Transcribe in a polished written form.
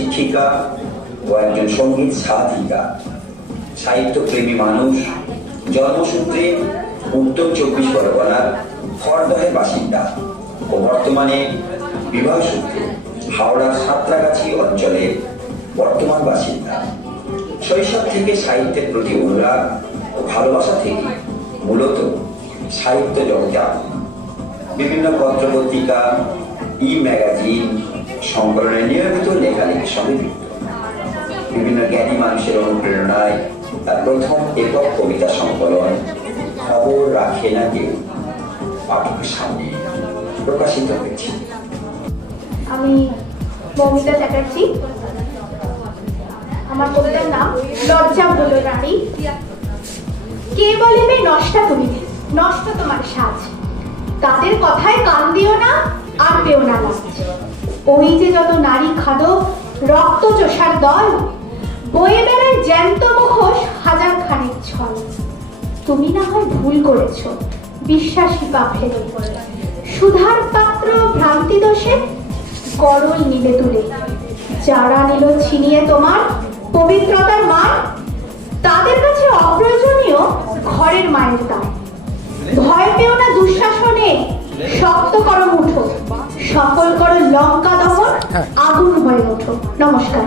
শিক্ষিকা ও একজন সঙ্গীত সাধিকা, সাহিত্যপ্রেমী মানুষ, জন্মসূত্রে উত্তর 24 পরগনার খড়দহের বাসিন্দা ও বর্তমানে বিবাহ সূত্রে হাওড়ার সাঁতরাগাছি অঞ্চলের বর্তমান বাসিন্দা। শৈশব থেকে সাহিত্যের প্রতি অনুরাগ ও ভালোবাসা থেকে মূলত সাহিত্য জগতে আগ্রহ। বিভিন্ন পত্রপত্রিকা, ম্যাগাজিন সংকলনের নিয়মিত লেখালেখির সঙ্গে যুক্ত। বিভিন্ন জ্ঞানী মানুষের অনুপ্রেরণায় তার প্রথম একক কবিতা সংকলন খবর রাখে না কেউ পাঠকের সামনে প্রকাশিত হয়েছে। আমি মৌমিতা চ্যাটার্জি। আমার কবিতার নাম লজ্জা বলো রানী। কে বলে মেয়ে নষ্টা তুমি, নষ্ট তোমার সাজ, তাদের কথায় কান দিও না আর পেও না লাজ। ওই যে যত নারী খাদক রক্ত চোষার দল, বয়ে বেড়ায় জ্যান্ত মুখোশ হাজার খানিক ছল। তুমি না হয় ভুল করেছ বিশ্বাসী পা ফেলে, সুধার পাত্র ভ্রান্তি দোষে গরল নিলে তুলে। যারা নিল ছিনিয়ে তোমার পবিত্রতার মান, তাদের কাছে অপ্রয়োজনীয় ঘরের মায়ের দাম। ভয় পেও না দুঃশাসনে, শক্ত করো মুঠো, সকল করো লঙ্কা দমন, আগুন হয়ে ওঠো। নমস্কার।